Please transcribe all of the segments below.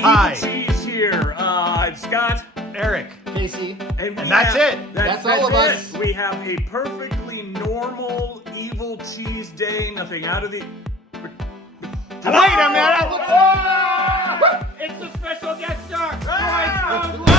Hi. Evil Cheese here. I'm Scott. Eric. Casey. And that's it. That's all of us. We have a perfectly normal Evil Cheese day. Nothing out of the... Wait a minute. It's a special guest star. Hi, everybody.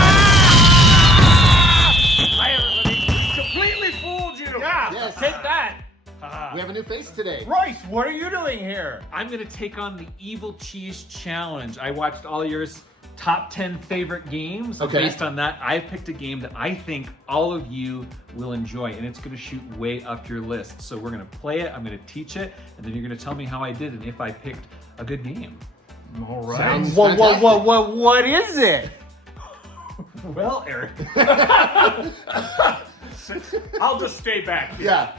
Completely fooled you. Yeah. Yes. Take that. Haha. We have a new face today. Royce, what are you doing here? I'm gonna take on the Evil Cheese Challenge. I watched all yours top 10 favorite games. Okay. Based on that, I picked a game that I think all of you will enjoy, and it's gonna shoot way up your list. So we're gonna play it, I'm gonna teach it, and then you're gonna tell me how I did and if I picked a good game. All right. Sounds What is it? Well, Eric. I'll just stay back. Yeah.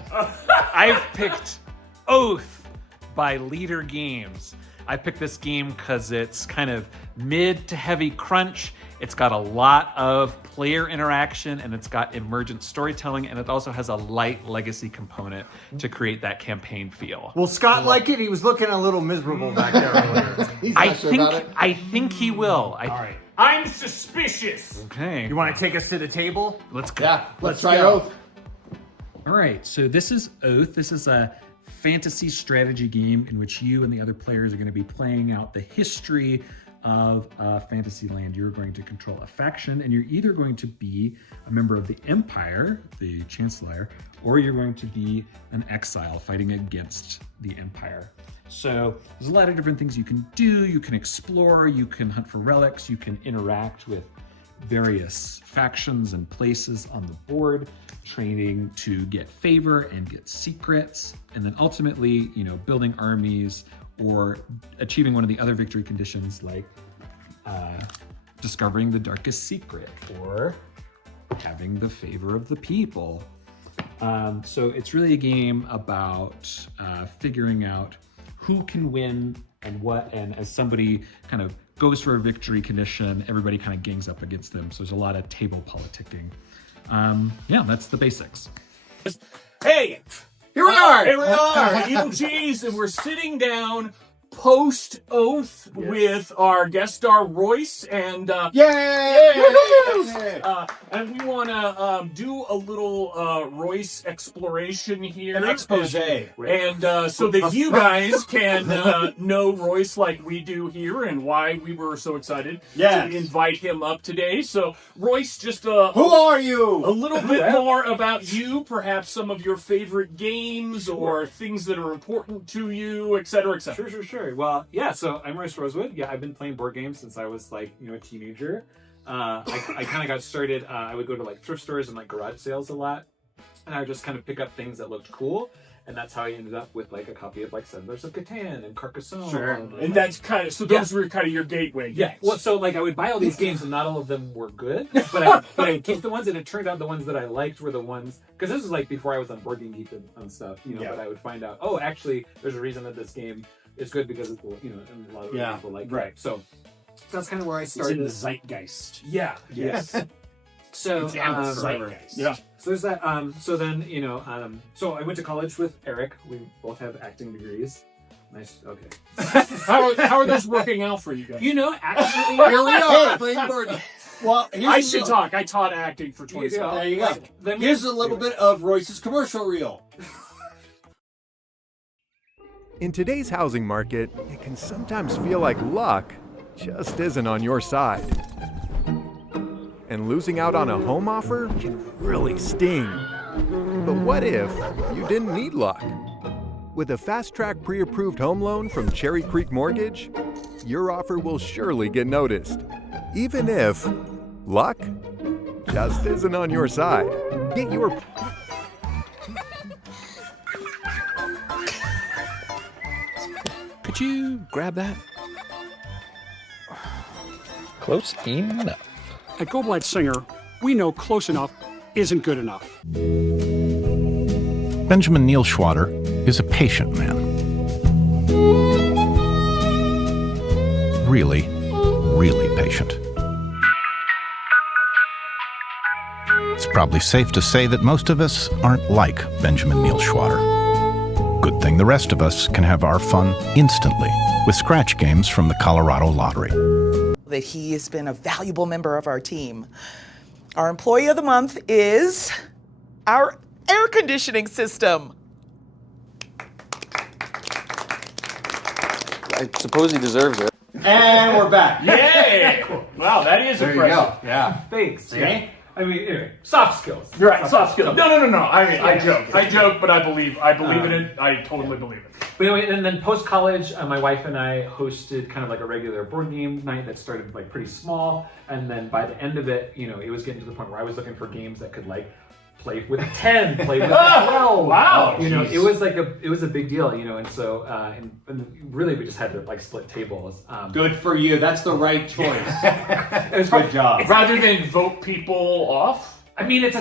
I've picked Oath by Leader Games. I picked this game because it's kind of mid to heavy crunch. It's got a lot of player interaction, and it's got emergent storytelling, and it also has a light legacy component to create that campaign feel. Will Scott like it? He was looking a little miserable back there earlier. He's not sure about it. I think he will. All right. I'm suspicious. Okay. You want to take us to the table? Let's go. Yeah. Let's try go. Oath. All right, so this is Oath. This is a fantasy strategy game in which you and the other players are going to be playing out the history of fantasy land. You're going to control a faction, and you're either going to be a member of the Empire, the Chancellor, or you're going to be an exile fighting against the Empire. So there's a lot of different things you can do. You can explore, you can hunt for relics, you can interact with various factions and places on the board, training to get favor and get secrets, and then ultimately, building armies or achieving one of the other victory conditions like discovering the darkest secret or having the favor of the people. So it's really a game about figuring out who can win and what, and as somebody kind of goes for a victory condition, everybody kind of gangs up against them. So there's a lot of table politicking. Yeah, that's the basics. Hey, Here we are. Here we are, Evil Cheese, and we're sitting down post-Oath with our guest star, Royce, and Yay! and we want to do a little Royce exploration here. An expose. And so that you guys can know Royce like we do here and why we were so excited to invite him up today. So, Royce, just Who are you? a little bit more about you, perhaps some of your favorite games or things that are important to you, et cetera, et cetera. Sure. Well, yeah, so I'm Royce Rosewood. Yeah, I've been playing board games since I was a teenager. I kind of got started, I would go to thrift stores and garage sales a lot. And I would just kind of pick up things that looked cool. And that's how I ended up with a copy of Settlers of Catan and Carcassonne. Sure. And that's kind of, so those were kind of your gateway games. Yeah, well, so I would buy all these games and not all of them were good, but I would keep the ones, and it turned out the ones that I liked were the ones, because this was before I was on Board Game Geek and stuff, but I would find out, oh, actually, there's a reason that this game is good because it's, and a lot of people like it. So that's kind of where I started. It's in the zeitgeist. Yeah. Yes. So, It's in the zeitgeist. Yeah. So there's that. So then, so I went to college with Eric. We both have acting degrees. Nice. Okay. How are those working out for you guys? Actually, Here we are playing board games. Well, I should talk. I taught acting for 20 years. There you go. Here's a little bit of Royce's commercial reel. In today's housing market, it can sometimes feel like luck just isn't on your side. And losing out on a home offer can really sting. But what if you didn't need luck? With a fast-track pre-approved home loan from Cherry Creek Mortgage, your offer will surely get noticed, even if luck just isn't on your side. Get your Could you grab that? Close enough. At Goldlight Singer, we know close enough isn't good enough. Benjamin Neil Schwader is a patient man. Really, really patient. It's probably safe to say that most of us aren't like Benjamin Neil Schwader. Good thing the rest of us can have our fun instantly with scratch games from the Colorado Lottery. that he has been a valuable member of our team. Our employee of the month is our air conditioning system. I suppose he deserves it. And we're back. Yay! Wow, that is There you impressive. go. Yeah. Thanks. See? Yeah. I mean, anyway, soft skills. Right, soft skills. No. I mean, I Yeah. joke, but I believe in it. I totally believe it. But anyway, and then post college, my wife and I hosted kind of like a regular board game night that started like pretty small, and then by the end of it, it was getting to the point where I was looking for games that could like play with 10, play with 12. Wow. It was like it was a big deal, and so and really we just had to like split tables. Good for you. That's the right choice. It was Good job. Rather than vote people off. I mean, it's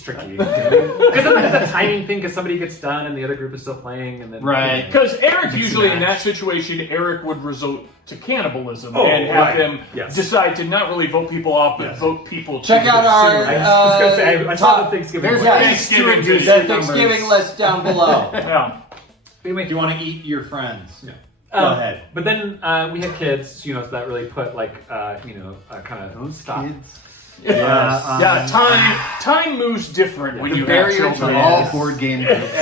tricky because sometimes it's a timing thing because somebody gets done and the other group is still playing, and then Right. Because Eric usually in that situation, Eric would resort to cannibalism and have them decide to not really vote people off, but vote people. Check to out our I saw the Thanksgiving. there's list. Thanksgiving the Thanksgiving list down below. Yeah. If you want to eat your friends, Yeah. go ahead. But then we had kids, so that really put like kind of don't stop. Yes. Time moves different when you have barrier children. to all board game groups.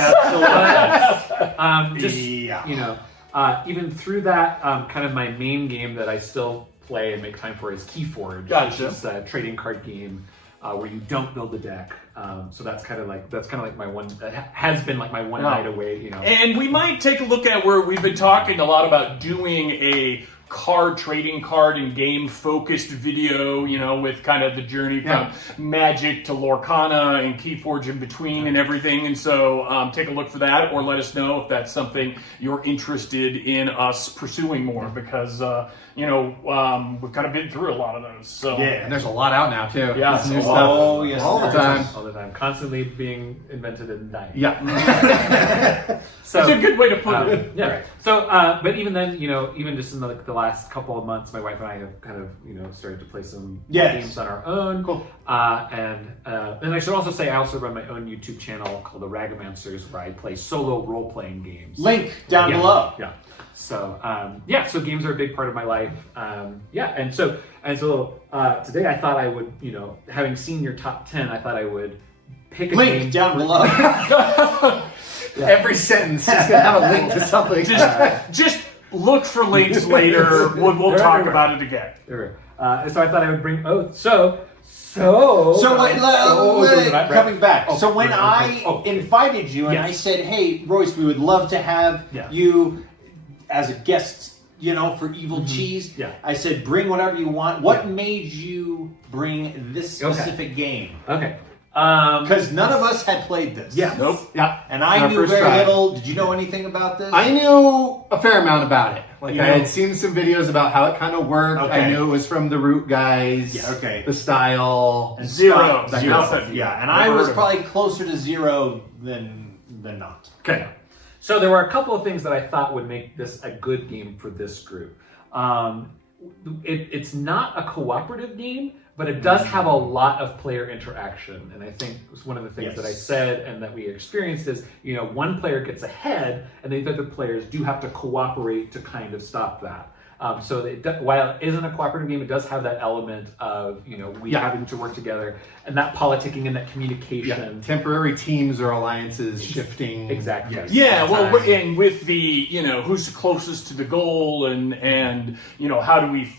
Even through that, kind of my main game that I still play and make time for is Keyforge, Gotcha. which is a trading card game where you don't build a deck. So that's kind of like my one. Has been like my one night away. And we might take a look at where we've been talking a lot about doing a trading card and game focused video, with kind of the journey from Magic to Lorcana and Keyforge in between and everything. And so take a look for that, or let us know if that's something you're interested in us pursuing more, because we've kind of been through a lot of those. So And there's a lot out now too. Yeah, There's new so- stuff Oh, yes, all the time. all the time, constantly being invented and dying. Yeah. So it's a good way to put it. Yeah. Right. So, but even then, even just in the last couple of months, my wife and I have kind of, started to play some games on our own. Cool. And I should also say I also run my own YouTube channel called the Ragamancers, where I play solo role-playing games. Link down below. Yeah. So so games are a big part of my life. And so today I thought I would, having seen your top 10, I thought I would pick a Link game. down below. Every sentence is going to have a link to something. Just look for links later. We'll talk about it again. So I thought I would bring. So coming back. So when I invited you and I said, "Hey, Royce, we would love to have you as a guest, for Evil Cheese." Yeah. I said, "Bring whatever you want." What made you bring this specific game? Okay. Because none of us had played this. Yeah. Nope. Yeah. And I Our knew first very try. little. Did you know anything about this? I knew a fair amount about it. Like You I know- had seen some videos about how it kind of worked. Okay. I knew it was from the Root guys. Yeah, okay. The style. And Zero. Scott- Zero. nothing. Yeah, and I Never was heard of probably closer to zero than not. Okay. So there were a couple of things that I thought would make this a good game for this group. It's not a cooperative game, but it does have a lot of player interaction. And I think it was one of the things that I said and that we experienced is, one player gets ahead and the other players do have to cooperate to kind of stop that. So while it isn't a cooperative game, it does have that element of, we having to work together and that politicking and that communication. Temporary teams or alliances shifting. Exactly. Yes. Yeah, well, and with the, who's closest to the goal and how do we,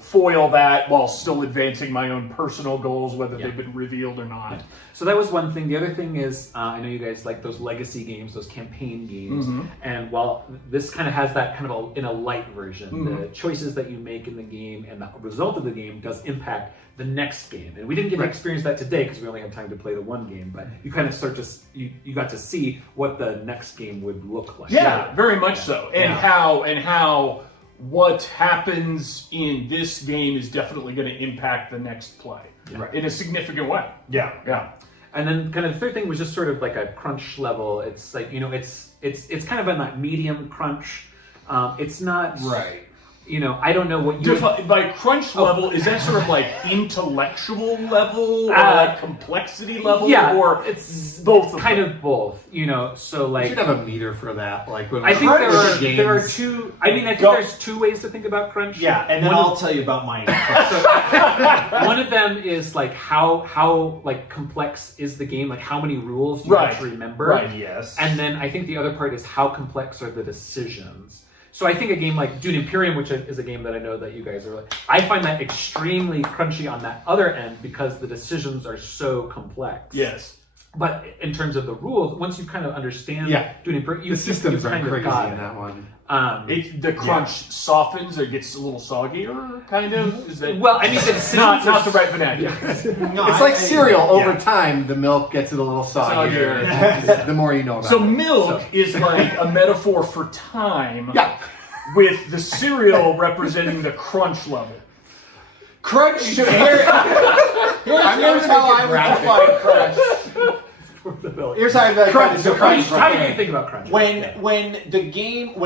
foil that while still advancing my own personal goals, whether they've been revealed or not. So that was one thing. The other thing is, I know you guys like those legacy games, those campaign games. And while this kind of has that kind of in a light version, the choices that you make in the game and the result of the game does impact the next game. And we didn't get to experience that today because we only have time to play the one game, but you kind of start to, you got to see what the next game would look like. Yeah, very much so. And how what happens in this game is definitely going to impact the next play in a significant way. Yeah. And then kind of the third thing was just sort of like a crunch level. It's like, it's kind of in that medium crunch. It's not I don't know what you by crunch level. Is that sort of like intellectual level or like complexity level? Yeah, or it's both. Kind of both. So like you should have a meter for that. Like when I think there are games. two. I mean, I think there's two ways to think about crunch. Yeah, and then I'll tell you about mine. One of them is like how like complex is the game? Like how many rules do you actually remember? Right. Yes. And then I think the other part is how complex are the decisions. So I think a game like Dune Imperium, which is a game that I know that you guys are like, I find that extremely crunchy on that other end because the decisions are so complex. Yes. But in terms of the rules, once you kind of understand Dune Imperium, the systems are kind crazy of in that one. The crunch softens or gets a little soggier, kind of. Is that well? I mean, it's not the right vernacular. It's like cereal. Over time, the milk gets a little soggier. The more you know about it. So milk is like a metaphor for time. With the cereal representing the crunch level. Crunch. Here's how I would define crunch. Here's how I define crunch. How do you think about crunch? When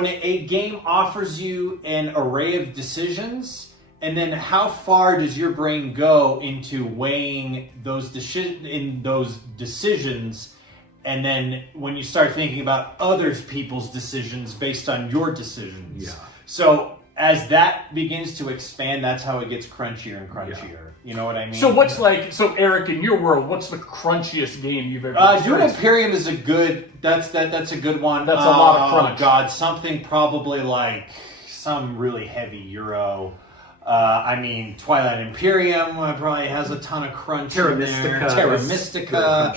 a game offers you an array of decisions, and then how far does your brain go into weighing those decisions, and then when you start thinking about other people's decisions based on your decisions. Yeah. So as that begins to expand, that's how it gets crunchier and crunchier. Yeah. You know what I mean? So Eric, in your world, what's the crunchiest game you've ever experienced? Dune Imperium is a good, that's a good one. That's a lot of crunch. Oh God, something probably like some really heavy Euro. Twilight Imperium probably has a ton of crunch Terra in there. Terra Mystica.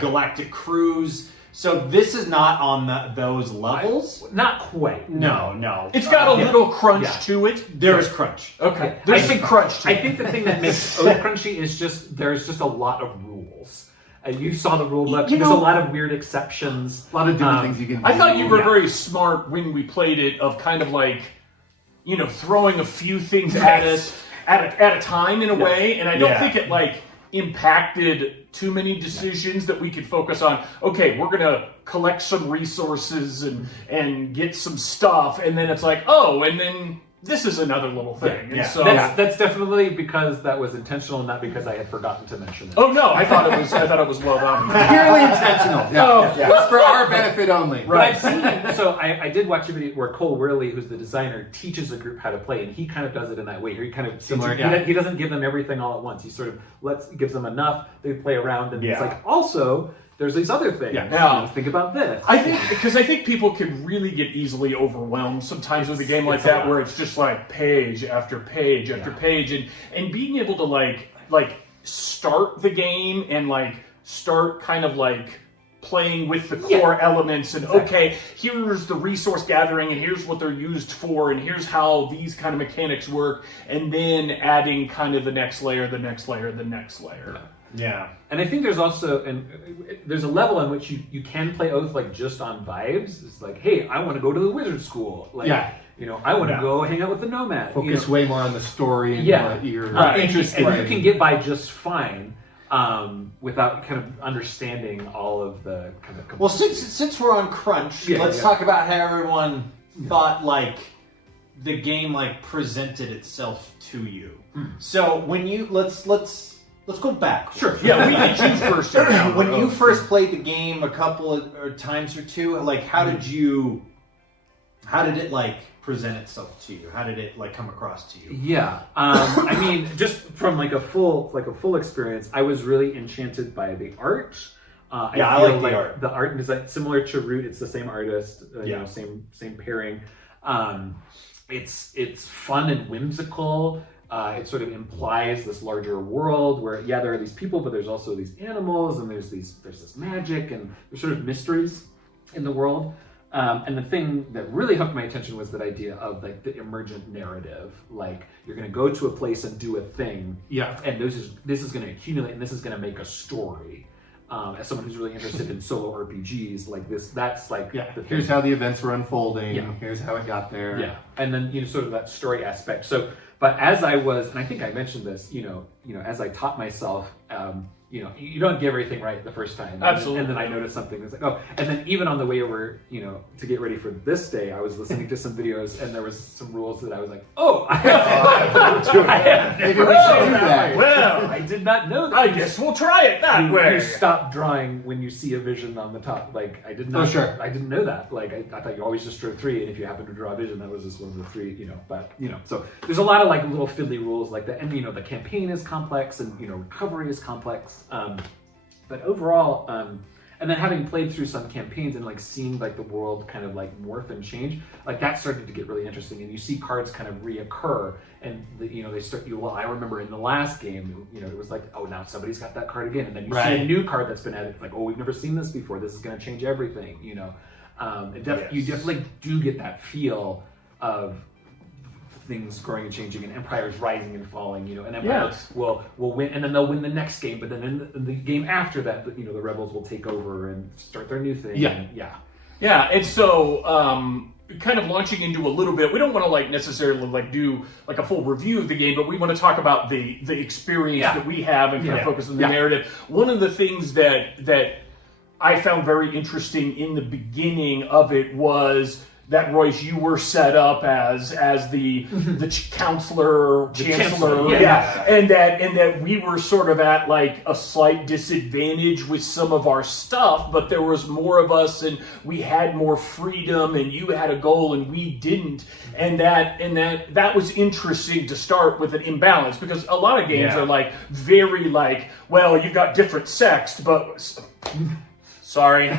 Galactic Cruise. So this is not on those levels. Not quite. No. It's got a little crunch to it. There is crunch. Okay. There's some crunch to it. I think the thing that makes Oath crunchy is there's just a lot of rules. You saw the rule book. There's a lot of weird exceptions. A lot of different things you can do. I thought you were very smart when we played it of kind of like, throwing a few things at us at a time in a way. And I don't think it like impacted too many decisions that we could focus on. Okay, we're gonna collect some resources and get some stuff, and then it's like, and then this is another little thing. Yeah. And so that's definitely because that was intentional, not because I had forgotten to mention it. Oh no, I thought it was well done. Purely intentional. It's for our benefit only. Right. But I've seen so I did watch a video where Cole Worley, who's the designer, teaches a group how to play, and he kind of does it in that way. He kind of similar. He doesn't give them everything all at once. He sort of gives them enough. They play around, and it's like also. There's these other things. Yeah. Think about this. I think people can really get easily overwhelmed sometimes with a game like that, where it's just like page after page after page, and being able to like start the game and like start kind of like playing with the core elements and here's the resource gathering and here's what they're used for and here's how these kind of mechanics work, and then adding kind of the next layer. Yeah. And I think there's also there's a level in which you can play Oath like just on vibes. It's like, hey, I want to go to the wizard school. Like, I want to go hang out with the nomad. Focus way more on the story and what you're interested in. And you can get by just fine without kind of understanding all of the kind of. Well, since we're on crunch, let's talk about how everyone thought like the game like presented itself to you. So when you let's go back. Sure. Yeah, we did you first. When you first played the game a couple of times or two, like how did it like present itself to you? How did it like come across to you? Yeah. I mean, just from like a full experience, I was really enchanted by the art. I like the art. The art is like similar to Root. It's the same artist. Same pairing. It's fun and whimsical. It sort of implies this larger world where, there are these people, but there's also these animals, and there's this magic, and there's sort of mysteries in the world. And the thing that really hooked my attention was that idea of like the emergent narrative. Like you're going to go to a place and do a thing, and this is going to accumulate, and this is going to make a story. As someone who's really interested in solo RPGs, like this, that's like here's how the events were unfolding. Here's how it got there. And then sort of that story aspect. So. But as I was, and I think I mentioned this, as I taught myself, you don't get everything right the first time. Absolutely. And then I noticed something that's like, oh, and then even on the way over, to get ready for this day, I was listening to some videos and there was some rules that I was like, oh, I did not know that. I guess we'll try it that way. You stop drawing when you see a vision on the top. Like, I did not. Oh, sure. I didn't know that. Like, I thought you always just drew 3, and if you happen to draw a vision, that was just one of the 3. So there's a lot of like little fiddly rules like that, and the campaign is complex, and recovery is complex. But overall, and then having played through some campaigns and like seeing like the world kind of like morph and change, like that started to get really interesting. And you see cards kind of reoccur, and they start. Well, I remember in the last game, it was like, oh, now somebody's got that card again, and then you see a new card that's been added. Like, oh, we've never seen this before. This is going to change everything. You definitely do get that feel of things growing and changing, and empires rising and falling, and empires will win, and then they'll win the next game, but then in the game after that, the rebels will take over and start their new thing. And so kind of launching into a little bit, we don't want to like necessarily like do like a full review of the game, but we want to talk about the experience that we have and kind of focus on the narrative. One of the things that I found very interesting in the beginning of it was that, Royce, you were set up as the chancellor, and that we were sort of at like a slight disadvantage with some of our stuff, but there was more of us and we had more freedom, and you had a goal and we didn't, and that was interesting to start with an imbalance, because a lot of games are like very like, well, you've got different sexed, but sorry,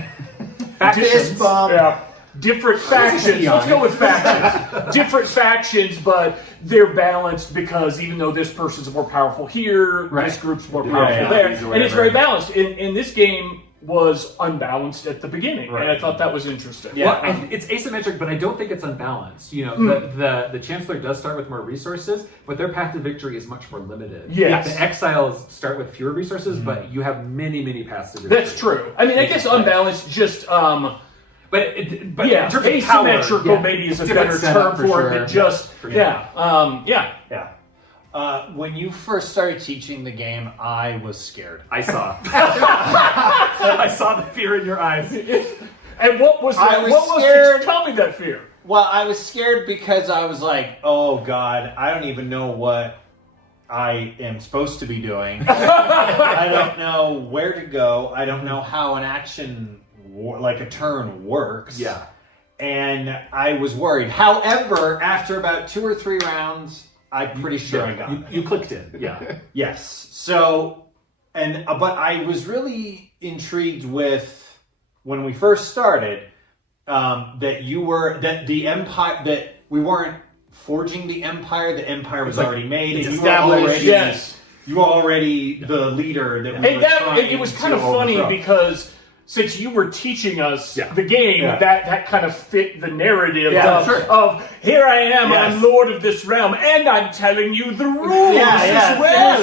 fist bump. Different factions. Let's go with factions. Different factions, but they're balanced because even though this person's more powerful here, this group's more powerful there, and it's very balanced. And this game was unbalanced at the beginning, and I thought that was interesting. Well, it's asymmetric, but I don't think it's unbalanced. The Chancellor does start with more resources, but their path to victory is much more limited. Yes. The Exiles start with fewer resources, but you have many, many paths to victory. That's true. I mean, I guess unbalanced just... But in terms of asymmetrical maybe is a better term for it than just when you first started teaching the game, I was scared. I saw. I saw the fear in your eyes. And what was that? I was scared. Tell me that fear. Well, I was scared because I was like, oh God, I don't even know what I am supposed to be doing. I don't know where to go. I don't know how an action like a turn works. And I was worried. However, after about 2 or 3 rounds, I'm pretty sure I got it. You clicked in. Yes. So, but I was really intrigued with when we first started that the empire, that we weren't forging the empire was already made, and you were already the leader that we were trying. It was kind of funny because since you were teaching us the game, that kind of fit the narrative of here I am, I'm Lord of this realm, and I'm telling you the rules as well.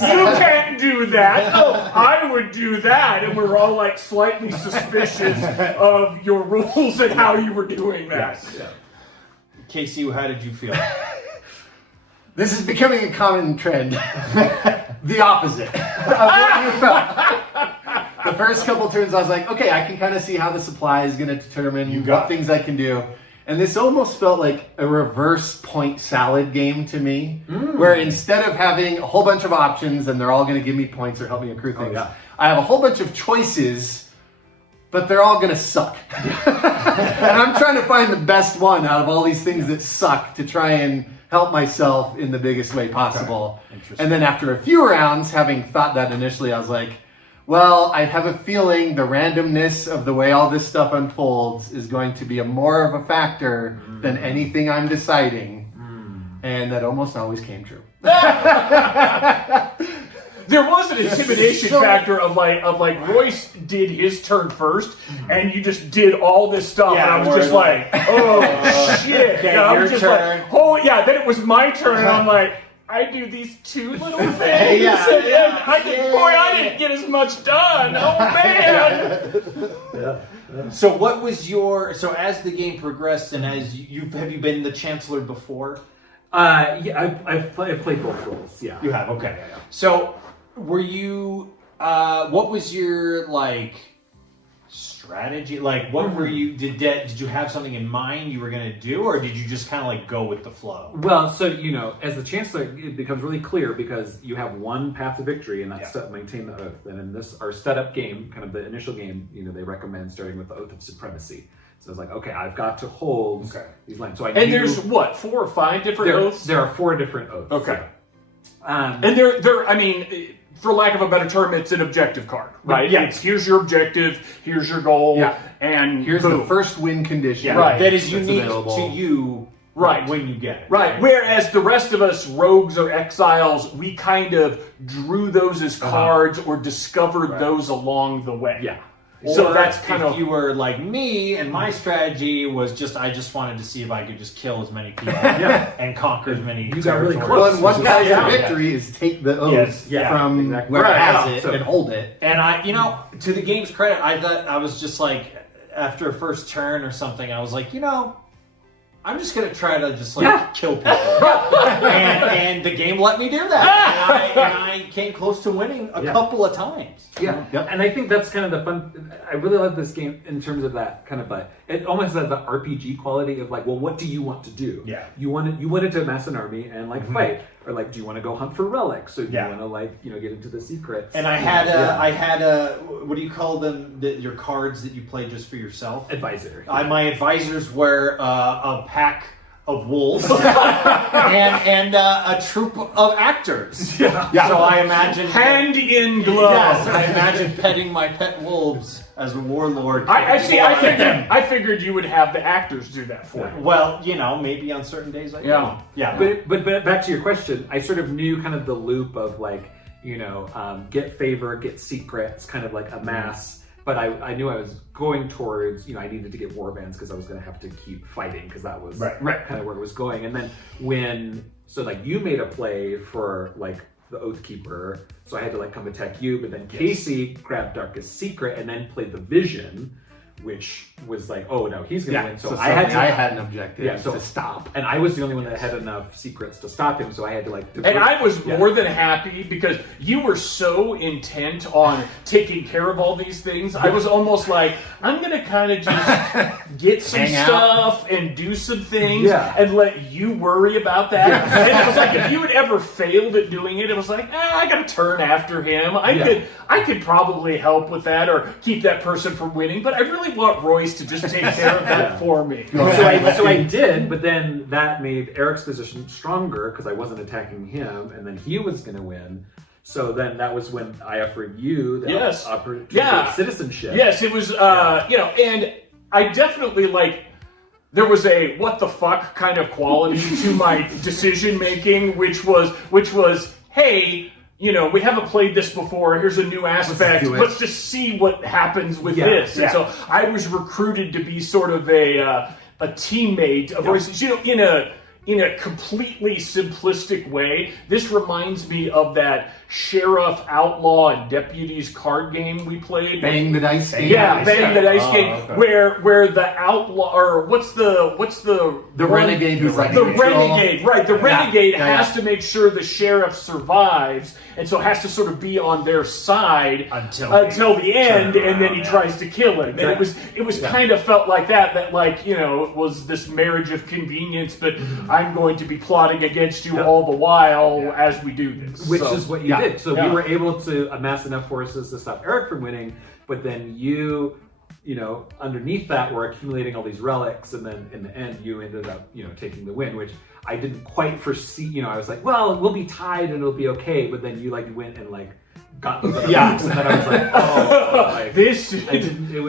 You can't do that. Oh, I would do that. And we're all like slightly suspicious of your rules and how you were doing that. Casey, how did you feel? This is becoming a common trend. The opposite of what you felt. The first couple turns, I was like, okay, I can kind of see how the supply is going to determine what things I can do. And this almost felt like a reverse point salad game to me, where instead of having a whole bunch of options and they're all going to give me points or help me accrue things, I have a whole bunch of choices, but they're all going to suck. And I'm trying to find the best one out of all these things that suck to try and help myself in the biggest way possible. And then after a few rounds, having thought that initially, I was like, well, I have a feeling the randomness of the way all this stuff unfolds is going to be more of a factor than anything I'm deciding. And that almost always came true. There was an intimidation factor of like Royce did his turn first, and you just did all this stuff, and I was just like, oh shit! Okay, I was your just turn. like, oh yeah. Then it was my turn, and I'm like, I do these 2 little things, and I didn't get as much done. Oh man! So what was as the game progressed, and have you been the Chancellor before? I've played both roles. Yeah, you have. Okay. So were you? What was your strategy? Like, what were you? Did you have something in mind you were going to do, or did you just kind of go with the flow? Well, so as the chancellor, it becomes really clear because you have one path to victory, and that's to maintain the oath. And in our setup game, kind of the initial game, they recommend starting with the oath of supremacy. So it's like, okay, I've got to hold these lines. So there's what, 4 or 5 different oaths? There are 4 different oaths. Okay. And they're, I mean, for lack of a better term, it's an objective card, right? Yeah. It's here's your objective, here's your goal, and here's boom. the first win condition. Right. That is unique to you. Right. When you get it. Right. Whereas the rest of us, rogues or exiles, we kind of drew those as cards or discovered those along the way. Yeah. So that's kind of, if you were like me, and my strategy was I just wanted to see if I could just kill as many people and conquer as many. You got really close. Well, and one path to victory is take the oath from where it has it and hold it. And I, to the game's credit, I thought I was just after a first turn or something, I was like, I'm just gonna try to just kill people, and the game let me do that, and I came close to winning a couple of times. Yeah, and I think that's kind of the fun. I really love this game in terms of that kind of it almost has the RPG quality of well, what do you want to do? Yeah, you wanted to amass an army and fight, or do you want to go hunt for relics, or do you want to get into the secrets? And I had a what do you call them? Your cards that you play just for yourself? Advisor. My advisors were a pack of wolves and a troupe of actors. Yeah. So I imagine hand in glove. Yes, I imagine petting my pet wolves as a warlord. I figured you would have the actors do that for you. Well, maybe on certain days I do. Yeah. But back to your question, I sort of knew kind of the loop of get favor, get secrets, kind of amass. But I knew I was going towards, I needed to get warbands because I was going to have to keep fighting because that was kind of where it was going. And then you made a play for the Oathkeeper, so I had to come attack you, but then Casey grabbed Darkest Secret and then played the Vision, which was oh no, he's going to win. So I had an objective to stop, and I was the only one that had enough secrets to stop him. So I had to And I was more than happy because you were so intent on taking care of all these things. I was almost I'm going to kind of just get some stuff and do some things and let you worry about that. And it was if you had ever failed at doing it, it was I got to turn after him. I could probably help with that or keep that person from winning, but I really want Royce to just take care of that for me. So I did, but then that made Eric's position stronger because I wasn't attacking him, and then he was going to win. So then that was when I offered you the opportunity of citizenship. Yes, it was, and I definitely there was a what the fuck kind of quality to my decision making, which was, hey, we haven't played this before. Here's a new aspect. Let's just see what happens with this. And so I was recruited to be sort of a teammate of Royce. In a completely simplistic way, this reminds me of that sheriff, outlaw, and deputies card game we played. Bang the dice game. Yeah, bang the dice game. Okay. Where the outlaw, or what's the renegade who's the renegade, right? The renegade has to make sure the sheriff survives, and so has to sort of be on their side until the end, and then he tries to kill him. And it was kind of felt like that it was this marriage of convenience, but I'm going to be plotting against you all the while as we do this. Which is what you did. So we were able to amass enough forces to stop Eric from winning, but then you underneath that were accumulating all these relics, and then in the end you ended up, taking the win, which I didn't quite foresee. I was well, we'll be tied and it'll be okay, but then you went and got those other relics, and then I was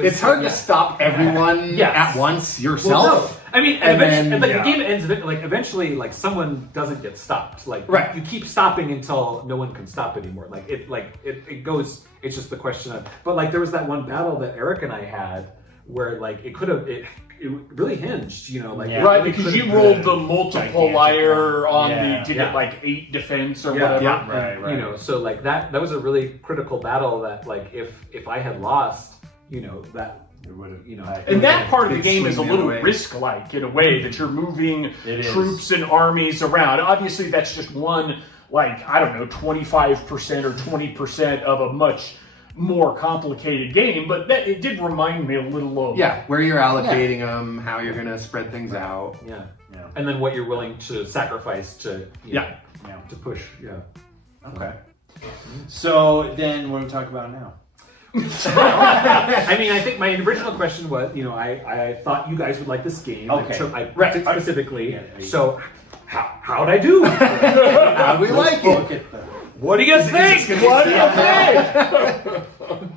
it's hard to stop everyone at once yourself. Well, no. I mean, the game ends. Eventually, someone doesn't get stopped. You keep stopping until no one can stop anymore. It goes. It's just the question of. But there was that one battle that Eric and I had where it could have it really hinged. Right, because you rolled the multiplier on to get 8 defense or whatever. Yeah. Right. So that was a really critical battle that if I had lost, that. And that part of the game is a little risk-like in a way that you're moving troops and armies around. Obviously, that's just one like, I don't know, 25% or 20% of a much more complicated game, but it did remind me a little of where you're allocating them, how you're going to spread things out. Yeah. And then what you're willing to sacrifice to to push. Okay. So then what do we talk about now? I mean, I think my original question was, I thought you guys would like this game. Okay. So I read it specifically. So how'd I do? How do we like it? What do you think? What do you think?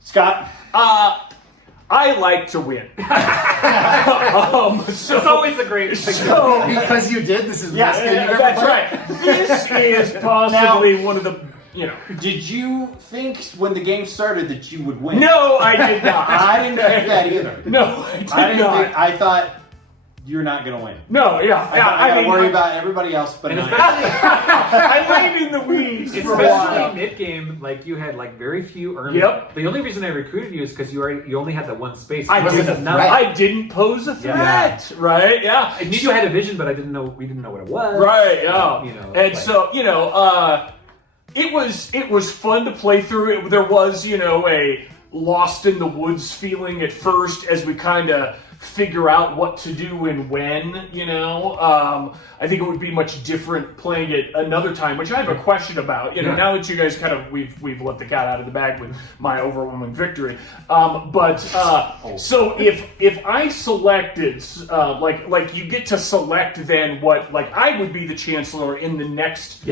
Scott? I like to win. So it's always a great thing. So, because you did, this is the best game you've ever that's played. right. This is possibly one of the, Did you think when the game started that you would win? No, I did not. I didn't think that either. No, I did not. I thought you're not going to win. No, I gotta worry about everybody else, but not. I laid in the weeds for a while. Especially mid-game, like you had like very few earnings. Yep. The only reason I recruited you is because you only had that one space. I didn't pose a threat, right? Yeah. I knew you had a vision, but we didn't know what it was. Right, yeah. It was fun to play through. There was, a lost in the woods feeling at first as we kind of figure out what to do and when, I think it would be much different playing it another time, which I have a question about. Now that you guys we've let the cat out of the bag with my overwhelming victory. So if I selected, like you get to select then what, like I would be the chancellor in the next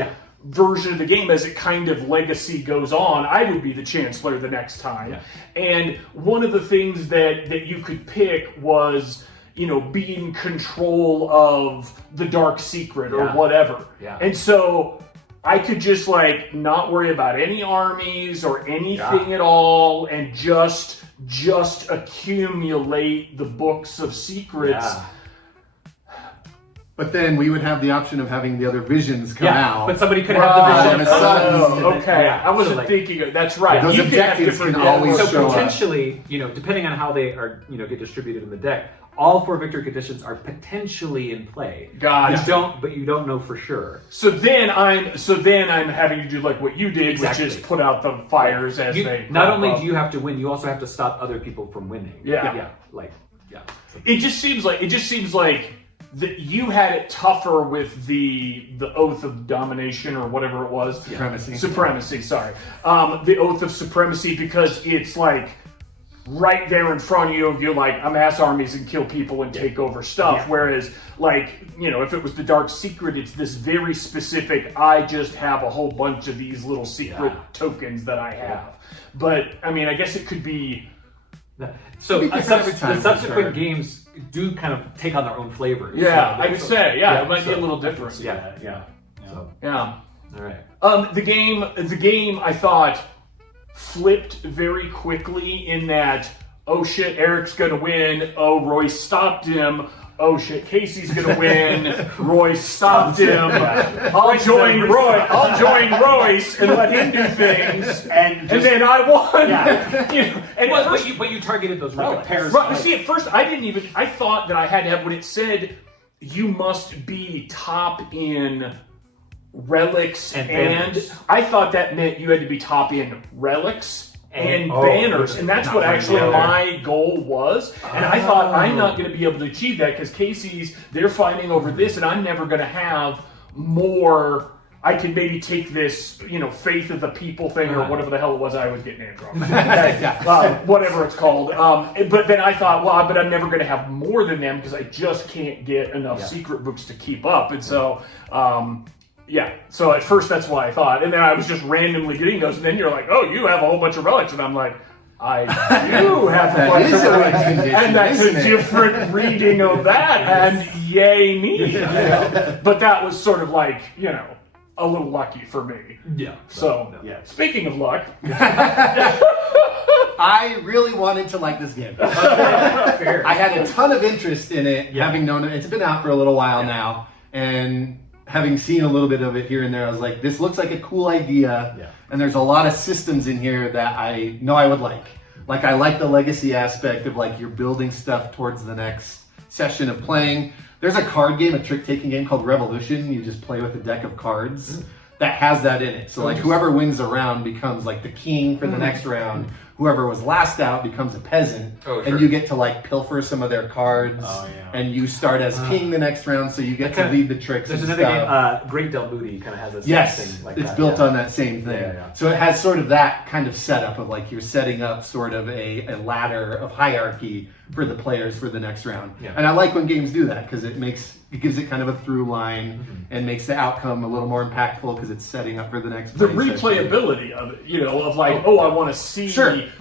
version of the game as it kind of legacy goes on. I would be the chancellor the next time. And one of the things that you could pick was, be in control of the dark secret or whatever. And so I could just not worry about any armies or anything at all and just accumulate the books of secrets. But then we would have the option of having the other visions come out. But somebody could have the vision. Okay. I wasn't thinking of that's right. Those objectives can always show up. So potentially, depending on how they are, get distributed in the deck, all 4 victory conditions are potentially in play. Gotcha. But you don't know for sure. So then I'm having to do like what you did, which is put out the fires as they. Not only do you have to win, you also have to stop other people from winning. It just seems like that you had it tougher with the oath of domination or whatever it was. Supremacy, sorry. The oath of supremacy, because it's like right there in front of you, you're like, amass armies and kill people and take over stuff. Whereas if it was the dark secret, it's this very specific, I just have a whole bunch of these little secret tokens that I have. But I mean, I guess it could be. So the subsequent games do kind of take on their own flavors. Yeah, I would say, it might be a little different. All right. The game I thought flipped very quickly in that, oh shit, Eric's gonna win. Oh, Royce stopped him. Oh shit, Casey's gonna win. Royce stopped him. I'll join Royce and let him do things, and then I won. But you targeted those relics. Right. See, at first I thought that I had to have, when it said you must be top in relics and banners. I thought that meant you had to be top in relics and banners, and that's what actually my goal was. And I thought, I'm not going to be able to achieve that because they're fighting over this, and I'm never going to have more. I could maybe take this, faith of the people thing or whatever the hell it was I was getting named wrong. Whatever it's called. But then I thought, but I'm never going to have more than them because I just can't get enough secret books to keep up. And so, so at first that's why I thought. And then I was just randomly getting those. And then you're like, oh, you have a whole bunch of relics. And I'm like, I do have a bunch of relics. And that's a different reading of that. And yay me. But that was sort of like, a little lucky for me. Speaking of luck. I really wanted to like this game. I had a ton of interest in it, having known it. It's been out for a little while now. And having seen a little bit of it here and there, I was like, this looks like a cool idea. And there's a lot of systems in here that I know I would like. Like, I like the legacy aspect of, you're building stuff towards the next session of playing. There's a card game, a trick-taking game called Revolution. You just play with a deck of cards that has that in it. So like whoever wins a round becomes like the king for the next round. Whoever was last out becomes a peasant, and you get to like pilfer some of their cards, and you start as king the next round, so you get to lead the tricks. There's and another game, Great Del Moody, kind of has a same thing like that. It's built on that same thing. So it has sort of that kind of setup of like you're setting up sort of a ladder of hierarchy for the players for the next round. And I like when games do that because it gives it kind of a through line and makes the outcome a little more impactful because it's setting up for the next the play replayability session. of it, you know, of like, I want to see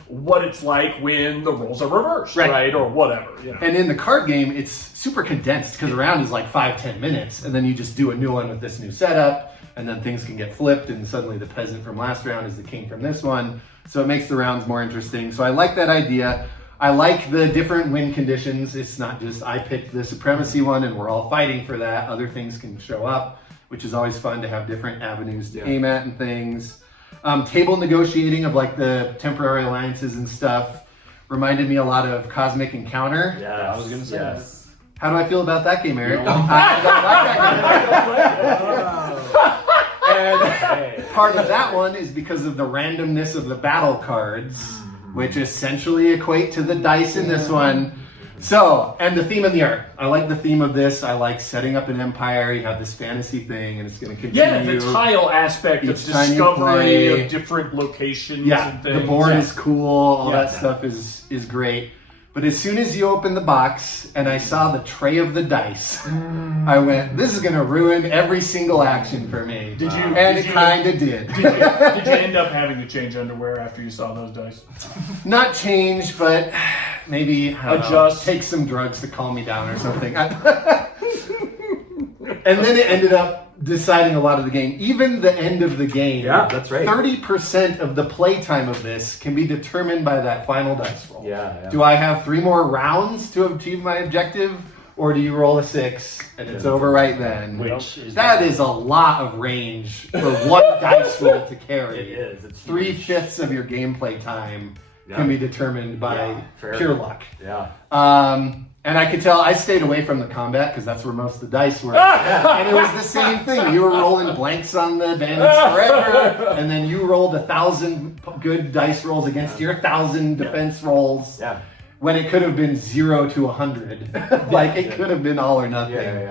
what it's like when the roles are reversed, right? Or whatever. You know? And in the card game, it's super condensed because the round is like 5-10 minutes, and then you just do a new one with this new setup, and then things can get flipped, and suddenly the peasant from last round is the king from this one. So it makes the rounds more interesting. So I like that idea. I like the different win conditions. It's not just I picked the supremacy one and we're all fighting for that. Other things can show up, which is always fun to have different avenues to aim at and things. Table negotiating of like the temporary alliances and stuff reminded me a lot of Cosmic Encounter. I was gonna say that. How do I feel about that game, Eric? I don't like that game. And part of that one is because of the randomness of the battle cards, which essentially equate to the dice in this one. So, and the theme of the art. I like the theme of this. I like setting up an empire. You have this fantasy thing, and it's going to continue. Yeah, the tile aspect of discovery of different locations and things. The board is cool. All that stuff is great. But as soon as you open the box and I saw the tray of the dice, I went, this is going to ruin every single action for me. Did you? And it kind of did. Did you end up having to change underwear after you saw those dice? Not change, but maybe adjust. Take some drugs to calm me down or something. And then it ended up deciding a lot of the game. Even the end of the game. Yeah, that's right. 30% of the playtime of this can be determined by that final dice roll. Yeah. Do I have 3 more rounds to achieve my objective? Or do you roll a 6 and it's over right then? That is a lot of range for one dice roll to carry. It is. It's 3/5 of your gameplay time can be determined by pure luck. And I could tell I stayed away from the combat because that's where most of the dice were. And it was the same thing. You were rolling blanks on the bandits forever, and then you rolled 1,000 good dice rolls against your 1,000 defense rolls. When it could have been 0 to 100. Like it could have been all or nothing.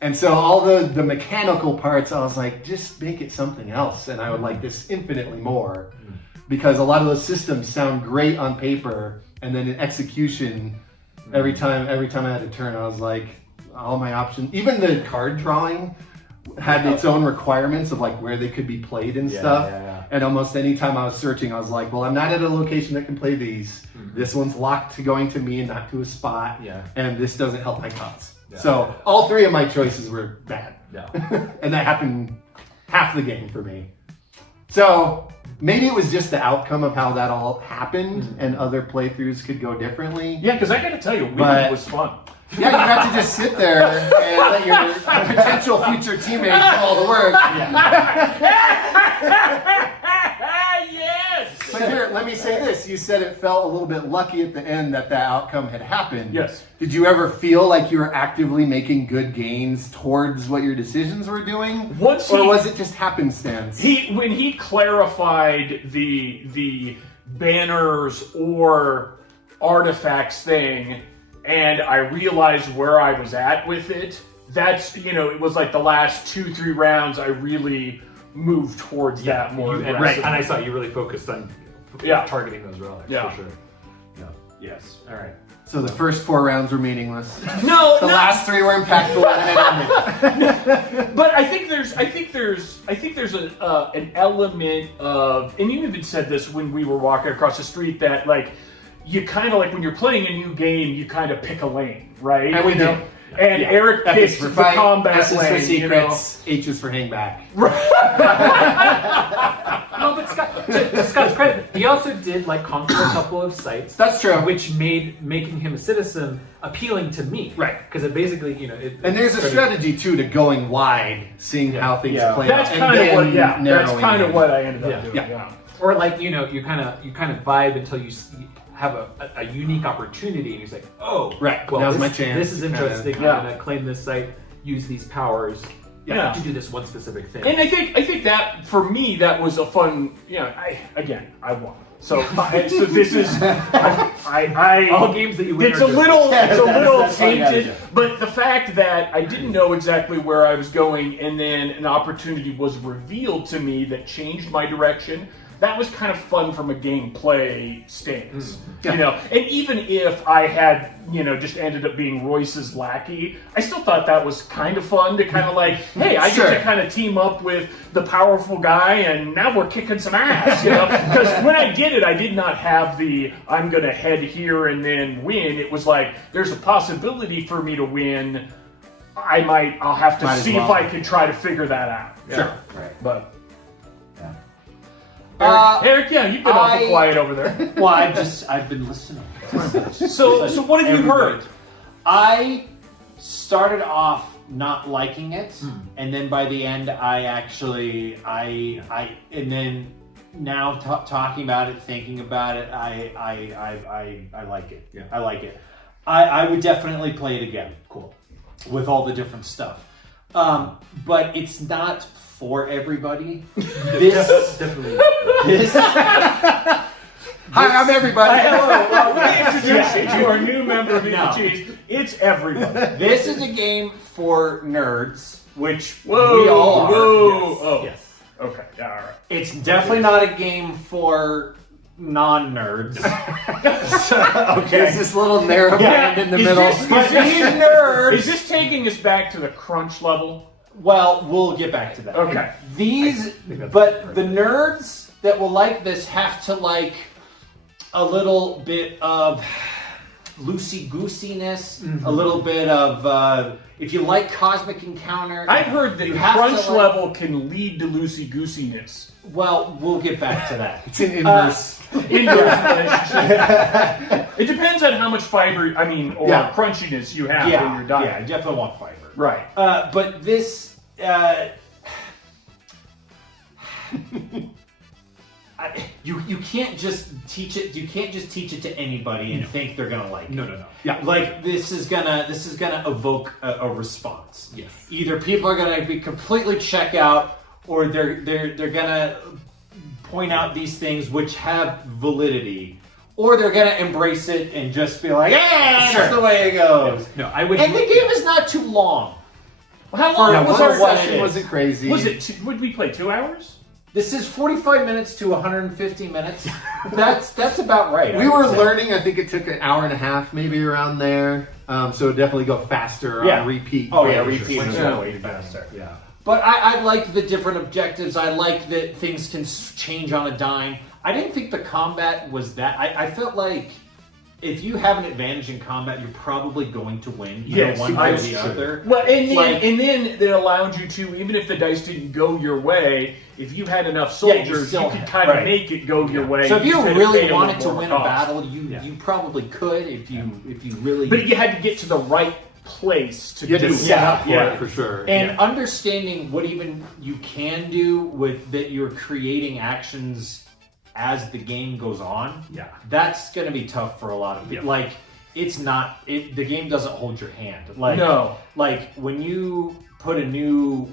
And so all the mechanical parts, I was like, just make it something else. And I would like this infinitely more. Because a lot of those systems sound great on paper, and then in execution, every time I had a turn, I was like, all my options, even the card drawing had its own requirements of like where they could be played and stuff. And almost any time I was searching, I was like, well, I'm not at a location that can play these. This one's locked to going to me and not to a spot. And this doesn't help my cause. So all 3 of my choices were bad. And that happened half the game for me. So maybe it was just the outcome of how that all happened and other playthroughs could go differently. Yeah, because I got to tell you, winning was fun. Yeah, you have to just sit there and let your potential future teammates do all the work. Yes! But here, let me say this. You said it felt a little bit lucky at the end that outcome had happened. Yes. Did you ever feel like you were actively making good gains towards what your decisions were doing? Or was it just happenstance? When he clarified the banners or artifacts thing, and I realized where I was at with it, that's, it was like the last 2-3 rounds I really moved towards that more. And I saw you really focused on targeting those relics for sure. Yes. All right. So the first 4 rounds were meaningless. No, the last 3 were impactful and it ended. But I think there's an element of, and you even said this when we were walking across the street, that like you kind of like when you're playing a new game, you kind of pick a lane, right? And we do. And Eric picked the combat lane. For secrets, H is for hang back. No, but Scott, to Scott's credit, he also did like conquer a couple of sites. That's true. Which made making him a citizen appealing to me. Right. Because it basically, and there's a strategy too to going wide, seeing how things play that's out. Kind of what, that's kind of what I ended up doing. Or like, you kind of vibe until you have a unique opportunity, and he's like, oh, Right. well, Now's this, my chance this is to kinda- interesting. Yeah. I'm gonna claim this site, use these powers. Yeah. To do this one specific thing. And I think that for me that was a fun. I won. So this is I all games that you win. It's are a good. little that's all you gotta tainted, do. but the fact that I didn't know exactly where I was going, and then an opportunity was revealed to me that changed my direction. That was kind of fun from a gameplay stance, you know. And even if I had, just ended up being Royce's lackey, I still thought that was kind of fun to kind of like, hey, I get to kind of team up with the powerful guy, and now we're kicking some ass, Because when I did it, I did not have the I'm gonna head here and then win. It was like there's a possibility for me to win. I'll have to see if I can try to figure that out. Sure. Right. But. Eric, you've been awful quiet over there. Well, I've been listening. So what have you heard? I started off not liking it, and then by the end, and then now talking about it, thinking about it, I like it. Yeah. I like it. I would definitely play it again. Cool. With all the different stuff. But it's not for everybody. This Definitely. Hi, I'm everybody. Hello. Let me introduce you to our new member of the Cheese. It's everybody. This is a game for nerds, which we Whoa. all are. Whoa. Yes. Oh. Yes. Okay. All right. It's definitely not a game for non-nerds. There's this little narrow band in the middle. But these nerds. Is this taking us back to the crunch level? Well, we'll get back to that. Okay. But the nerds that will like this have to like a little bit of loosey-goosiness, a little bit of, if you like Cosmic Encounter. I've heard that crunch level can lead to loosey-goosiness. Well, we'll get back to that. It's an inverse. It depends on how much fiber, or crunchiness you have in your diet. Yeah, I definitely want fiber. Right. But this, you can't just teach it. You can't just teach it to anybody and think they're gonna like it. No. Yeah. Like this is gonna evoke a response. Yes. Either people are gonna be completely check out, or they're gonna point out these things which have validity. Or they're gonna embrace it and just be like, "Yeah, that's the way it goes." No, I would. And the game is not too long. How long was our one session? session wasn't crazy. Was it? Would we play 2 hours? This is 45 minutes to 150 minutes. That's about right. We were learning. I think it took an hour and a half, maybe around there. So it'd definitely go faster on repeat. Oh yeah, repeat is way faster. Yeah. But I like the different objectives. I like that things can change on a dime. I didn't think the combat was that. I felt like if you have an advantage in combat, you're probably going to win. Yes, one way or the other. Well, and then it allowed you to, even if the dice didn't go your way, if you had enough soldiers, you could kind of make it go your way. So if you just had really pay a wanted little to more win cost. a battle, you probably could if you really. But you had to get to the right place to do it. Yeah, for sure. And understanding what even you can do with that, you're creating actions as the game goes on. Yeah, that's going to be tough for a lot of people. Like, it's not. The game doesn't hold your hand. Like, no. Like when you put a new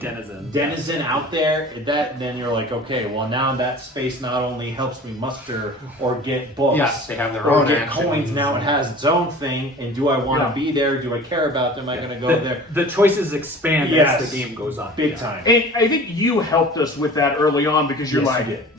denizen out there, then you're like, okay, well now that space not only helps me muster or get books, they have their or own get actions. coins. Now it has its own thing. And do I want to be there? Do I care about them? Am I going to go there? The choices expand as the game goes on. Big time. And I think you helped us with that early on because you're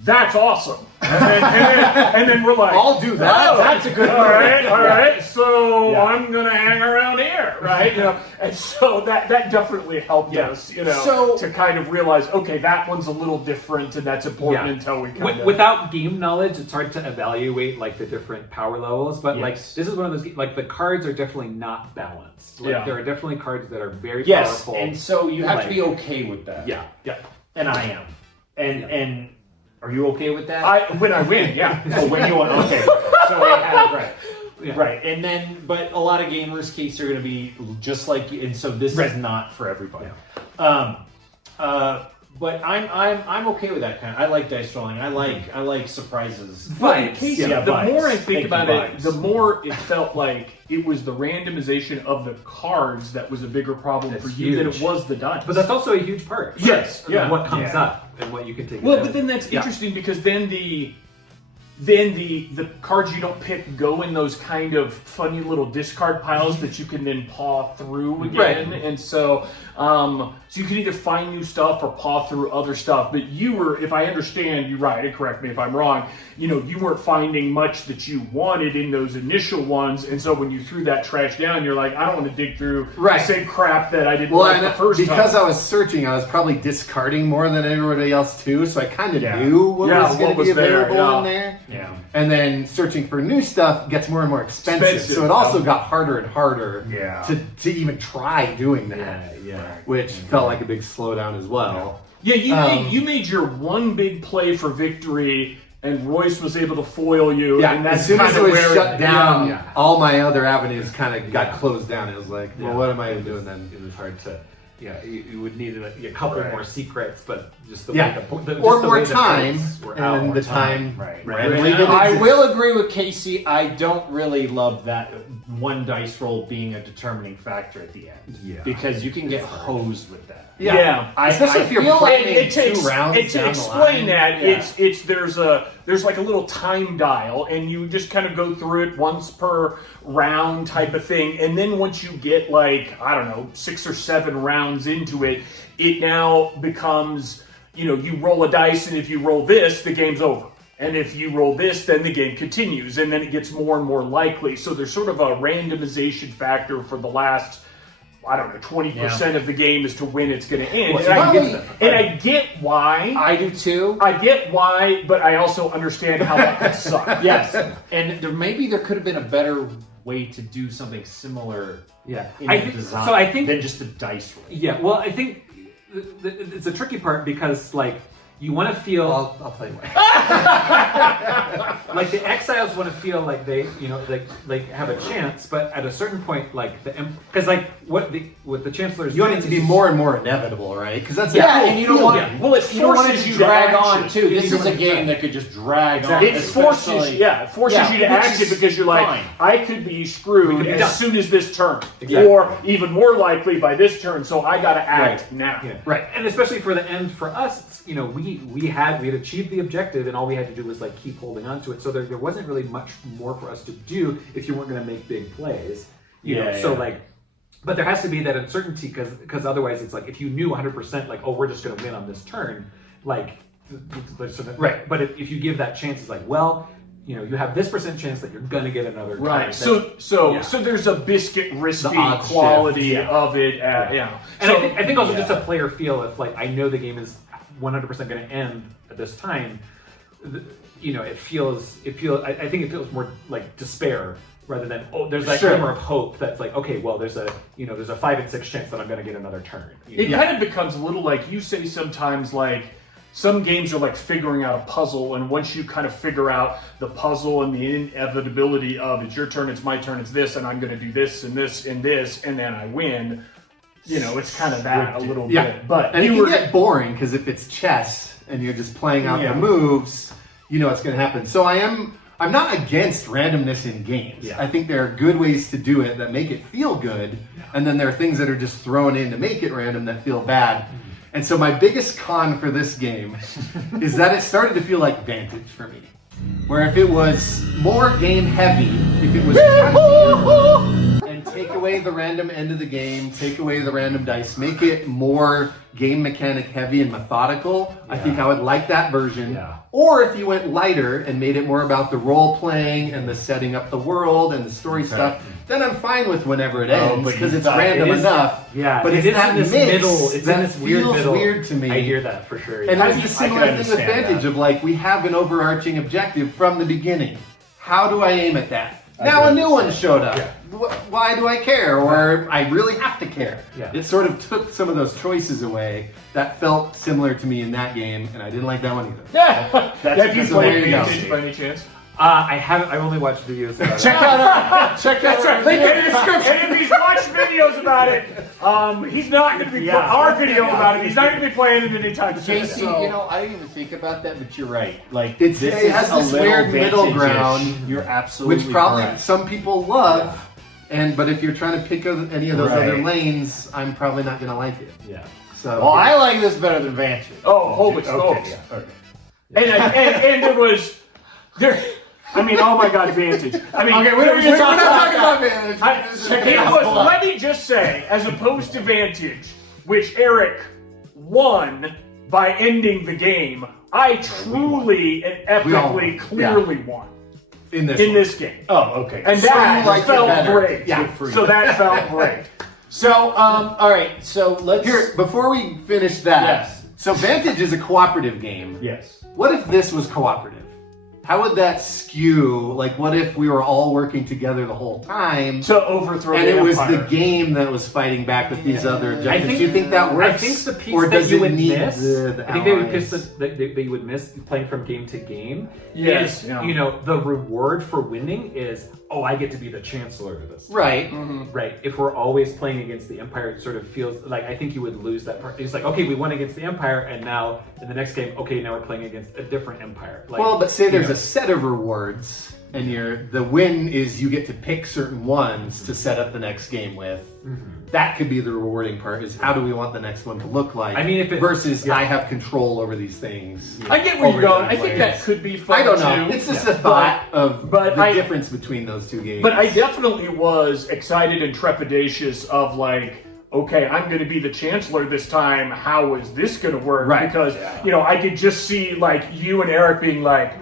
that's awesome. And then we're like, I'll do that. Oh, that's a good. All right. So I'm gonna hang around here, right? And so that definitely helped us, to kind of realize, okay, that one's a little different, and that's important until we kind of. Without game knowledge, it's hard to evaluate like the different power levels. But like this is one of those like the cards are definitely not balanced. Like there are definitely cards that are very powerful. And so you have to be okay with that. Yeah. And I am. And are you okay with that? When I win, yeah. So when you win, okay. So we have right. Yeah. Right, and then, but a lot of gamers' case are going to be just like you, and so this is not for everybody. But I'm okay with that kind. I like dice rolling. I like surprises. Vibes. The vibes. more I think about it, the more it felt like it was the randomization of the cards that was a bigger problem for you than it was the dice. But that's also a huge part. Yes. Of what comes up and what you can take. Well, but then that's interesting because then the cards you don't pick go in those kind of funny little discard piles that you can then paw through again, and so you can either find new stuff or paw through other stuff. But you were, if I understand you right, and correct me if I'm wrong, you weren't finding much that you wanted in those initial ones, and so when you threw that trash down, you're like, I don't want to dig through the same crap that I didn't like the first time. Because I was searching, I was probably discarding more than everybody else too, so I kind of knew what was going to be available in there. Yeah. And then searching for new stuff gets more and more expensive. So it also got harder and harder to even try doing that. Which felt like a big slowdown as well. Yeah, you made your one big play for victory, and Royce was able to foil you. Yeah, and that's as soon as it was shut down, Yeah. all my other avenues kind of got closed down. It was like, well, what am I doing then? It was hard to. Yeah, you would need a couple more secrets, but just the Yeah. way the Or just the more way the time, cards were and out. the time Right. I will agree with Casey. I don't really love that one dice roll being a determining factor at the end. Yeah. Because you can get hosed with that. Yeah. Especially if you're feel like planning it takes 2 rounds to down the explain line. that Yeah. there's like a little time dial, and you just kind of go through it once per round type of thing, and then once you get like, I don't know, 6 or 7 rounds into it, it now becomes, you roll a dice, and if you roll this, the game's over. And if you roll this, then the game continues, and then it gets more and more likely. So there's sort of a randomization factor for the last, I don't know, 20% of the game as to when it's going to end. And I get why. I do too. I get why, but I also understand how that could suck. Yes. And maybe there could have been a better way to do something similar in the design so. I think than just a dice roll. Yeah, well, I think it's a tricky part because, like, you want to feel. I'll tell you why. Like the exiles want to feel like they, like have a chance, but at a certain point, like because like what the chancellor's You want it to be more and more inevitable, right? Because that's and you don't want it. Well, it You don't want it forces to you to drag action. on too. This You is don't a game that could just drag on. It forces you to which action is because you're like, fine. I could be screwed be as done. soon as this turn, Exactly. or even more likely by this turn. So I got to act now. Yeah. Right, and especially for the end for us, it's, we had achieved the objective, and all we had to do was like keep holding on to it. So there wasn't really much more for us to do if you weren't going to make big plays. You know, so like. But there has to be that uncertainty because otherwise it's like if you knew 100% like, oh, we're just going to win on this turn, like right. But if you give that chance, it's like, well, you have this % chance that you're going to get another turn. Right. So there's a biscuit risky quality of it. And so, I think also just a player feel if like I know the game is 100% going to end at this time. It feels. I think it feels more like despair. Rather than there's that glimmer of hope that's like well there's a 5 in 6 chance that I'm going to get another turn. It kind of becomes a little like you say sometimes like some games are like figuring out a puzzle, and once you kind of figure out the puzzle and the inevitability of it's your turn, it's my turn, it's this, and I'm going to do this and this and this, and then I win. It's kind of that a little bit. But and it can get boring because if it's chess and you're just playing out the moves, it's going to happen. So I'm not against randomness in games. Yeah. I think there are good ways to do it that make it feel good, and then there are things that are just thrown in to make it random that feel bad. And so my biggest con for this game is that it started to feel like Vantage for me. Where if it was more game heavy, if it was and take away the random end of the game, take away the random dice, make it more game mechanic heavy and methodical, I think I would like that version. Yeah. Or if you went lighter and made it more about the role playing and the setting up the world and the story stuff, then I'm fine with whenever it ends because it's random enough. Yeah, but it's that in this mix middle. It's that in this weird feels middle. weird to me. I hear that for sure. And that's the similar thing with understand Vantage of like we have an overarching objective from the beginning. How do I aim at that? Now a new one showed up. Yeah. Why do I care? Or I really have to care. Yeah. It sort of took some of those choices away that felt similar to me in that game, and I didn't like that one either. have you So there played you go. Vantage by any chance? I haven't. I've only watched videos about it. Check out That's right. Link in the description. And if he's watched videos about it, he's not going to be our video about it. He's not going to be playing it anytime soon. JC, you know, I didn't even think about that, but you're right. Like, it has this weird middle ground. You're absolutely which probably correct. some people love, but if you're trying to pick any of those other lanes, I'm probably not going to like it. Yeah. So. Well, I like this better than Vantage. Oh, holy smokes! Okay. And there was there. I mean, oh my God, Vantage. I mean, okay, we're not talking about Vantage. Let me just say, as opposed to Vantage, which Eric won by ending the game, I truly and epically, clearly won in this game. Oh, okay. And So that you liked it felt better. great. Yeah. So that felt great. So, all right. So let's before we finish that. Yes. So Vantage is a cooperative game. Yes. What if this was cooperative? How would that skew? Like, what if we were all working together the whole time to overthrow and the it was Empire. the game that was fighting back with these other objectives? Do you think that works? I think the piece or that does you it would need miss, the I think they would allies? miss that you would miss playing from game to game. Yes, is, yeah. you know, the reward for winning is, oh, I get to be the chancellor of this. Right. Right. If we're always playing against the Empire, it sort of feels like I think you would lose that part. It's like, okay, we won against the Empire, and now in the next game, okay, now we're playing against a different Empire. Like, Well, but say there's a set of rewards, and the win is you get to pick certain ones to set up the next game with. That could be the rewarding part. Is how do we want the next one to look like? I mean, if it, versus I have control over these things. I get where you're going. I think that could be fun I don't know. too. It's just a thought of but the I- difference between those two games. But I definitely was excited and trepidatious of like, okay, I'm going to be the chancellor this time. How is this going to work? Right. Because you know, I could just see like you and Eric being like,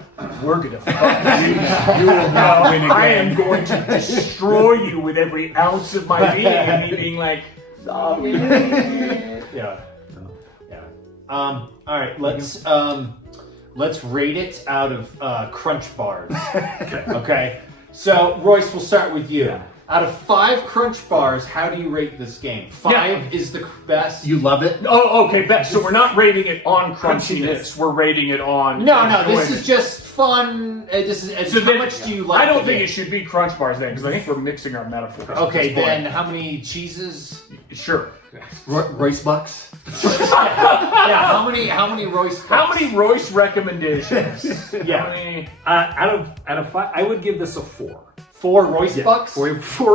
we're going to fucking lose. You will not win again. I am going to destroy you with every ounce of my being, and me being like, sorry. Yeah. All right. Let's rate it out of crunch bars. Okay. So Royce, we'll start with you. Yeah. Out of 5 crunch bars, how do you rate this game? 5 is the best. You love it? Oh, okay, bet. So we're not rating it on crunchiness. We're rating it on No, this enjoyment. is just fun. So how much do you like? I don't the think game? it should be crunch bars then, because I think we're mixing our metaphors. Okay, at this point. then how many cheeses? Sure. Royce Bucks? Yeah, how many Royce? How many Royce recommendations? Yeah. How many? out of 5, I would give this a 4. 4 Royce Bucks? 4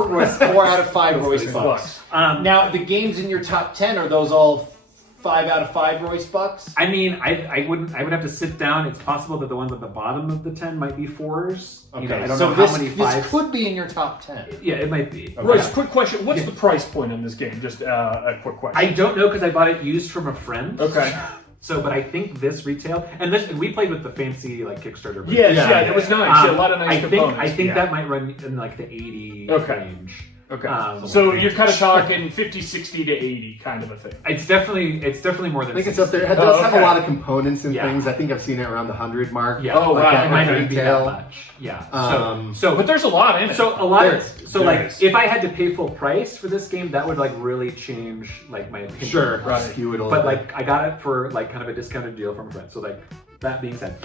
Royce. 4 out of 5 Royce Royce Bucks. Bucks. Now, the games in your top 10, are those all 5 out of 5 Royce Bucks? I mean, I would have to sit down. It's possible that the ones at the bottom of the 10 might be 4s. Okay, You know, I don't so know this, how many this 5s. could be in your top 10. Yeah, it might be. Royce, quick question. What's the price point on this game? Just a quick question. I don't know because I bought it used from a friend. Okay. So, but I think this retail and we played with the fancy like Kickstarter. version. Yes, it was nice. A lot of nice components. I think that might run in like the 80 range. Okay. So you're kind of talking 50, 60 to 80 kind of a thing. It's definitely more than. I think it's up there. It does have a lot of components and things. I think I've seen it around the 100 mark. Yeah. Oh, wow. It might not even be that retail. much. Yeah. But there's a lot in it. So a lot There of is. so There like is. if I had to pay full price for this game, that would like really change like my opinion. Sure. Right. Skew it a little But bit. like I got it for like kind of a discounted deal from a friend. So like that being said,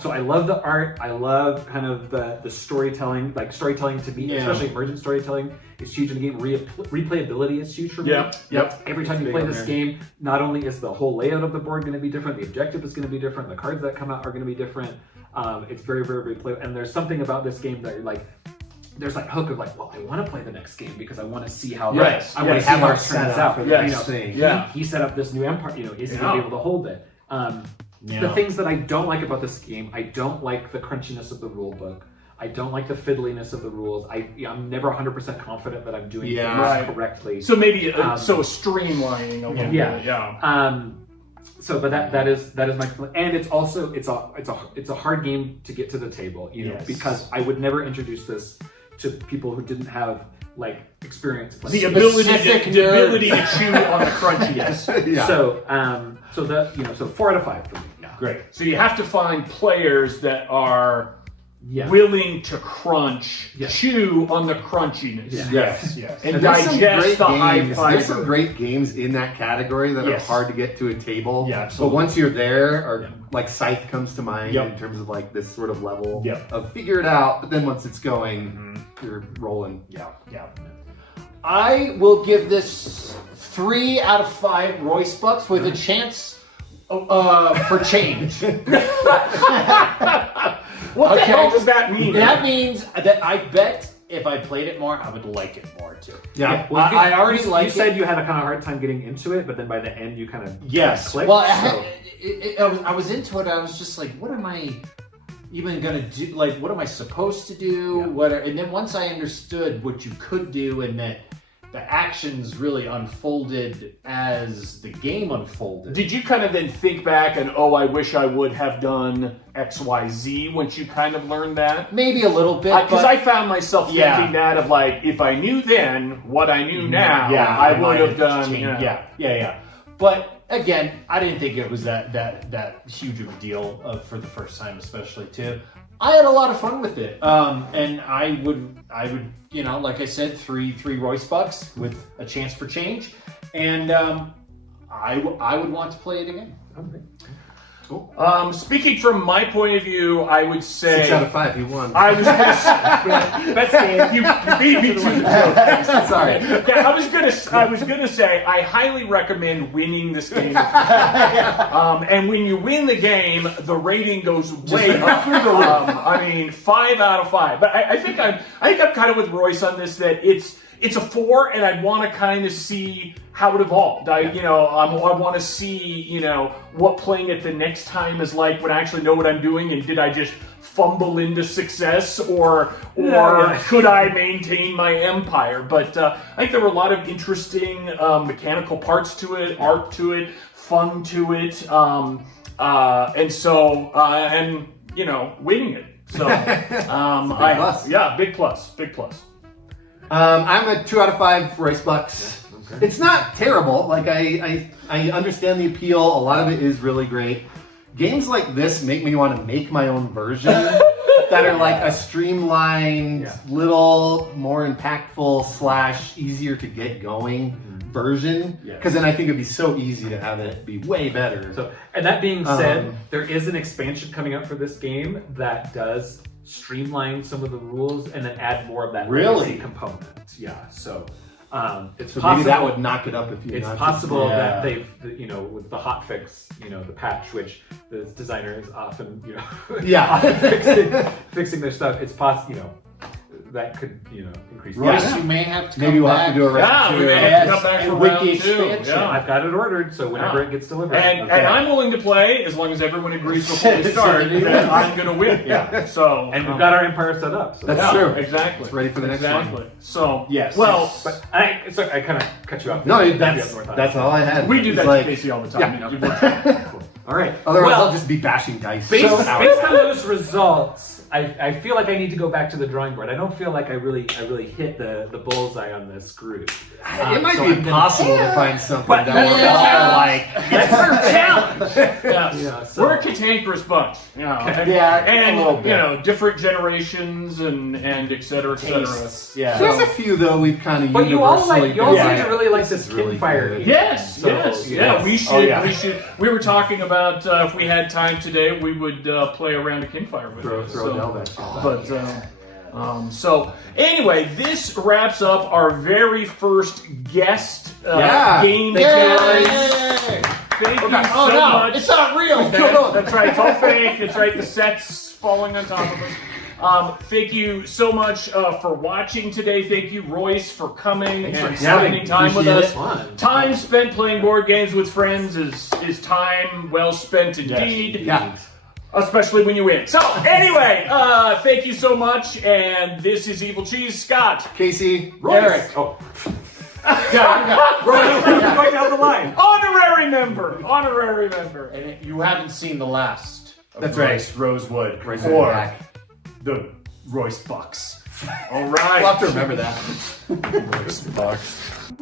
so I love the art. I love kind of the storytelling. Like storytelling to me, especially emergent storytelling, is huge in the game. Replayability is huge for me. Yep. Every time you play this game, not only is the whole layout of the board going to be different, the objective is going to be different, the cards that come out are going to be different. It's very, very, very playable. And there's something about this game that you're like, there's that hook of like, well, I want to play the next game because I want to see how I want to see how it turns out. He set up this new empire. You know, is he going to be able to hold it? The things that I don't like about this game, I don't like the crunchiness of the rule book. I don't like the fiddliness of the rules. I'm never 100% confident that I'm doing things correctly. So maybe streamlining a little bit. Yeah. So, but that is my complaint. And it's also it's a hard game to get to the table, you know, because I would never introduce this to people who didn't have like experience playing. The ability to chew on the crunchiness. So 4 out of 5 for me. Yeah. Great. So you have to find players that are willing to crunch, chew on the crunchiness. Yes. And there's some digest great the high games. fiber. There's some great games in that category that are hard to get to a table. Yeah, but absolutely. once you're there, or like Scythe comes to mind in terms of like this sort of level of figure it out. But then once it's going, you're rolling. Yeah. I will give this 3 out of 5 Royce bucks with a chance for change. What the hell does that mean? That means that I bet if I played it more, I would like it more too. Yeah, well, I already like. You said you had a kind of hard time getting into it, but then by the end you kind of clicked. Well, I was into it. I was just like, what am I even gonna do? Like, what am I supposed to do? And then once I understood what you could do, and that the actions really unfolded as the game unfolded. Did you kind of then think back and, I wish I would have done X, Y, Z once you kind of learned that? Maybe a little bit. Because I found myself thinking that of like, if I knew then what I knew now, I would have done. Yeah. But again, I didn't think it was that huge of a deal for the first time, especially too. I had a lot of fun with it, and I would, like I said, three Royce bucks with a chance for change, and I would want to play it again. Okay. Cool. Speaking from my point of view, I would say 6 out of 5. You won. I was going to best game. You beat me to the joke. Sorry. Yeah, I was gonna say I highly recommend winning this game. And when you win the game, the rating goes way up through the roof. I mean, 5 out of 5. But I think I'm kind of with Royce on this, that it's a 4, and I want to kind of see how it evolved. I want to see, what playing it the next time is like when I actually know what I'm doing, and did I just fumble into success, or could I maintain my empire? But I think there were a lot of interesting mechanical parts to it, art to it, fun to it, and so winning it. So big plus. I'm a 2 out of 5 Royce bucks. Okay. It's not terrible. Like I understand the appeal. A lot of it is really great. Games like this make me want to make my own version that are like a streamlined, little more impactful / easier to get going version. Because then I think it'd be so easy to have it be way better. So, and that being said, there is an expansion coming up for this game that does streamline some of the rules and then add more of that legacy component. Yeah, so it's possible maybe that would knock it up if you. It's possible that they've, with the hotfix, the patch, which the designer is often, often fixing their stuff. It's possible, that could, increase. Royce, you may have to come maybe we'll back. have to do a round 2. We may have to come back for round 2. expansion. I've got it ordered, so whenever it gets delivered. And I'm willing to play as long as everyone agrees before we start that I'm going to win. Yeah. So and we've got our empire set up. So that's true. Exactly. It's ready for the next one. So yes. Well, but I kind of cut you off. No, that's all I had. We do that like, to Casey all the time. Cool. All right. Otherwise, I'll just be bashing dice. Based on those results, I feel like I need to go back to the drawing board. I don't feel like I really hit the bullseye on this group. It might be impossible to find something that we're like. That's our challenge. We're a cantankerous bunch. And a little bit. different generations and et cetera, et cetera. Yeah. There's a few though we've kind of But you all universally. seem to really like this campfire game. Yes, So, yes. We should. We were talking about if we had time today, we would play around a campfire with it. Throw a Delvex. But so anyway, this wraps up our very first guest game. Thank you so much. It's not real. That's right. It's all fake. That's right. The set's falling on top of us. Thank you so much for watching today. Thank you, Royce, for coming and spending time with us. Time spent playing board games with friends is time well spent indeed. Yes. Especially when you win. So, anyway, thank you so much. And this is Evil Cheese. Scott. Casey. Royce. Right down the line. Honorary member. And you haven't seen the last of That's Royce Rosewood or back. The Royce Bucks. All right. We'll have to remember that. Royce Bucks.